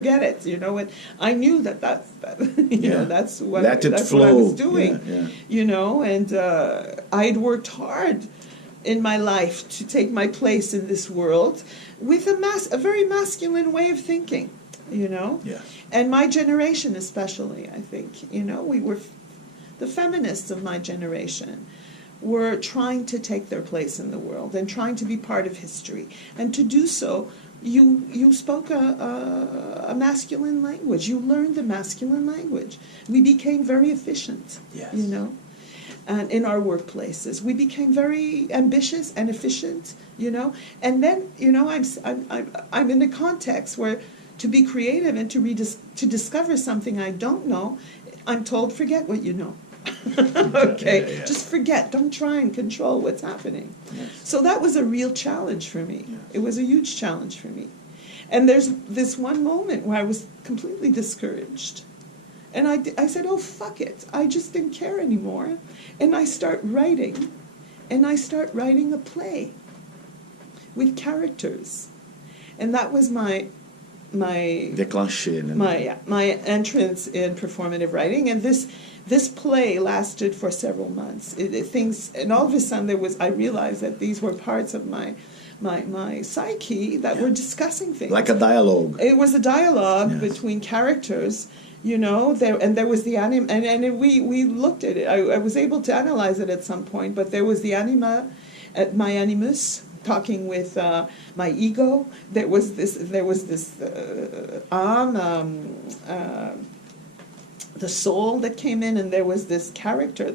Get it, you know, and I knew that's what Let it that's flow. what I was doing, Yeah. you know, and I'd worked hard in my life to take my place in this world with a very masculine way of thinking, you know, Yeah. and my generation especially, I think, you know, we were the feminists of my generation were trying to take their place in the world and trying to be part of history, and to do so. You spoke a masculine language. You learned the masculine language. We became very efficient, Yes. you know, and in our workplaces. We became very ambitious and efficient, you know. And then, you know, I'm in a context where to be creative and to discover something I don't know, I'm told, forget what you know. Okay, Yeah. just forget. Don't try and control what's happening. Yes. So that was a real challenge for me. Yes. It was a huge challenge for me. And there's this one moment where I was completely discouraged. And I said, oh, fuck it. I just didn't care anymore. And I start writing. And I start writing a play with characters. And that was my Déclenché. my entrance in performative writing. And this play lasted for several months. And all of a sudden I realized that these were parts of my psyche that were discussing things. Like a dialogue. It was a dialogue Yes. between characters, you know, there was the we looked at it. I was able to analyze it at some point, but there was the my animus, talking with my ego. There was this the soul that came in, and there was this character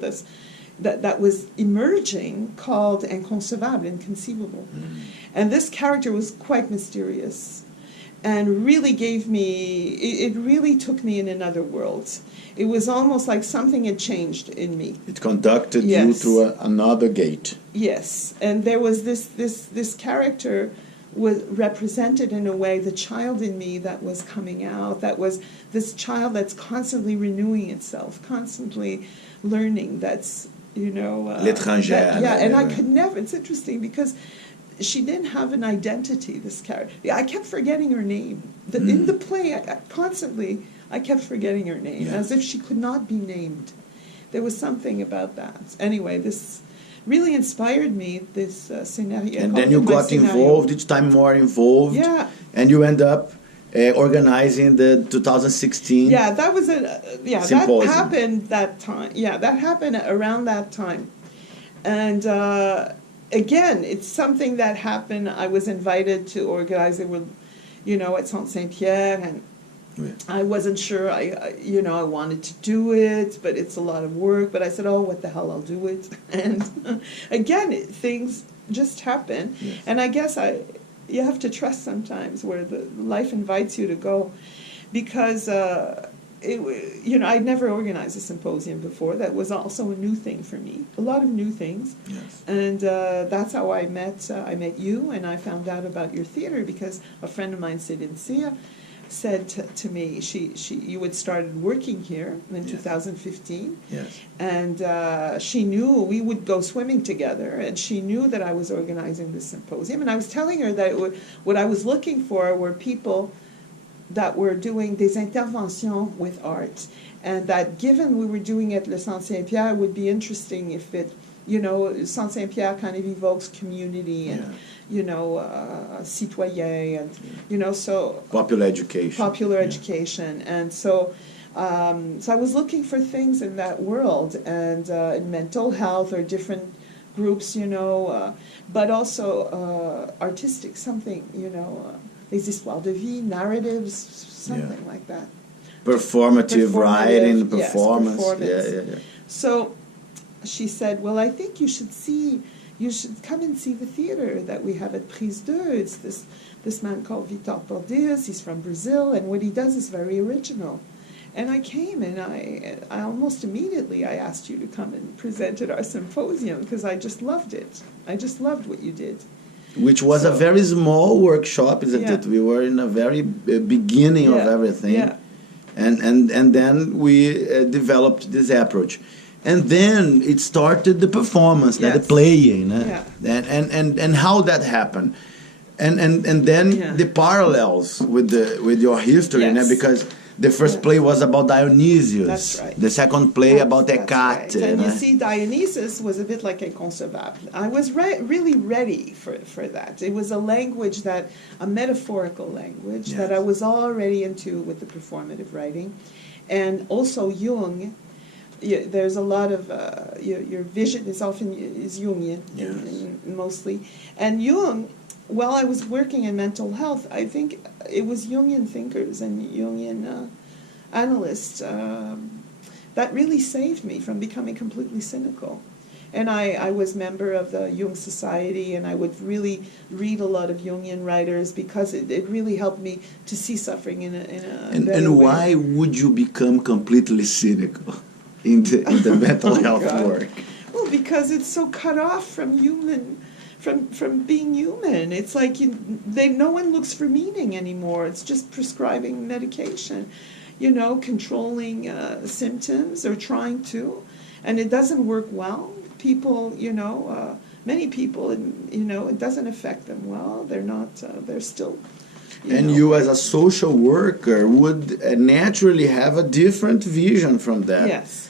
that was emerging called inconceivable. And this character was quite mysterious and really it really took me in another world. It was almost like something had changed in me. It conducted Yes. you through another gate. Yes, and there was this character was represented in a way, the child in me that was coming out, that was this child that's constantly renewing itself, constantly learning, that's, you know... L'étrangère. And I could never, it's interesting because she didn't have an identity, this character. Yeah, I kept forgetting her name. In the play, I kept forgetting her name, Yes. as if she could not be named. There was something about that. Anyway, this really inspired me, this scenario. And then you got involved, each time more involved. Yeah. And you end up organizing the 2016 Yeah, that was that symposium. happened that time. Yeah, that happened around that time. And again, it's something that happened. I was invited to organize it with, you know, at Saint-Pierre, and I wasn't sure. I wanted to do it, but it's a lot of work. But I said, oh, what the hell, I'll do it. And again, things just happen. Yes. And I guess you have to trust sometimes where the life invites you to go, because I'd never organized a symposium before. That was also a new thing for me. A lot of new things. Yes. And that's how I met you, and I found out about your theater because a friend of mine, Céline, said to me, you had started working here in 2015, Yes. and she knew we would go swimming together, and she knew that I was organizing this symposium, and I was telling her that what I was looking for were people that were doing des interventions with art, and that given we were doing it at Le Centre Saint-Pierre, it would be interesting if it, you know, Centre Saint-Pierre kind of evokes community and, you know, citoyen, and, you know, so... Popular education. And so I was looking for things in that world, and in mental health or different groups, you know, but also artistic, something, you know, les histoires de vie, narratives, something like that. Performative writing, yes, performance. performance. Yeah. So she said, well, I think you should come and see the theater that we have at Prise 2. It's this man called Vitor Pordeus. He's from Brazil, and what he does is very original. And I came, and I almost immediately I asked you to come and present at our symposium because I just loved it. I just loved what you did. Which was a very small workshop, isn't it? We were in a very beginning of everything. Yeah. And then we developed this approach. And then it started the performance, the playing. And how that happened. And then the parallels with your history, Yes. Because the first play was about Dionysius. That's right. The second play about That's Hecate. right. And you see, Dionysus was a bit like inconcevable. I was really ready for that. It was a language a metaphorical language that I was already into with the performative writing. And also Jung, there's a lot of, your vision is Jungian, mostly. And Jung, while I was working in mental health, I think it was Jungian thinkers and Jungian analysts that really saved me from becoming completely cynical. And I was member of the Jung Society, and I would really read a lot of Jungian writers because it really helped me to see suffering in a better And way. why would you become completely cynical in the mental health work? Well, because it's so cut off from from being human. It's like no one looks for meaning anymore. It's just prescribing medication, controlling symptoms or trying to, and it doesn't work well. People, many people, it doesn't affect them well. They're not, they're still, And you as a social worker would naturally have a different vision from that. Yes.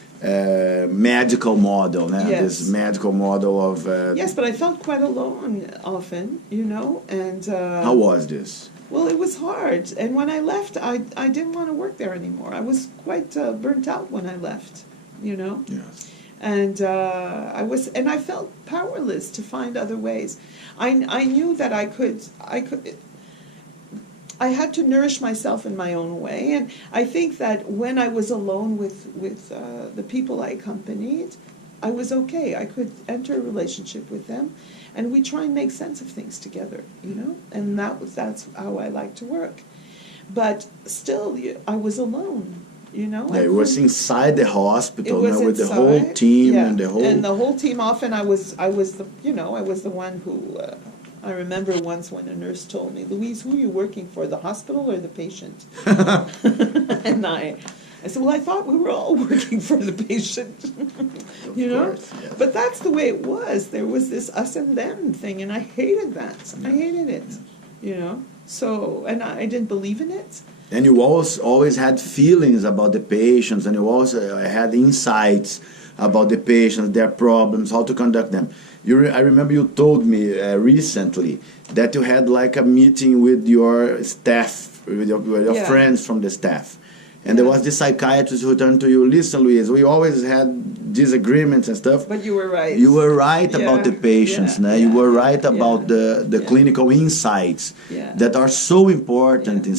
Medical model, Yes. This medical model of... Yes, but I felt quite alone often, and... How was this? Well, it was hard. And when I left, I didn't want to work there anymore. I was quite burnt out when I left, Yes. And I felt powerless to find other ways. I knew that I had to nourish myself in my own way, and I think that when I was alone with the people I accompanied, I was okay. I could enter a relationship with them, and we try and make sense of things together, and that's how I like to work. But still, I was alone, It was inside the hospital, with inside, the whole team and the whole... And the whole team. Often I was the one who. I remember once when a nurse told me, "Louise, who are you working for, the hospital or the patient?" And I said, "Well, I thought we were all working for the patient." Of course, yes. But that's the way it was. There was this us and them thing, and I hated that. I hated it, So, and I didn't believe in it. And you always had feelings about the patients, and you also had insights about the patients, their problems, how to conduct them. I remember you told me recently that you had like a meeting with your staff, with your friends from the staff. And there was this psychiatrist who turned to you, "Listen, Louise, we always had disagreements and stuff. But you were right. You were right about the patients. You were right about the clinical insights that are so important in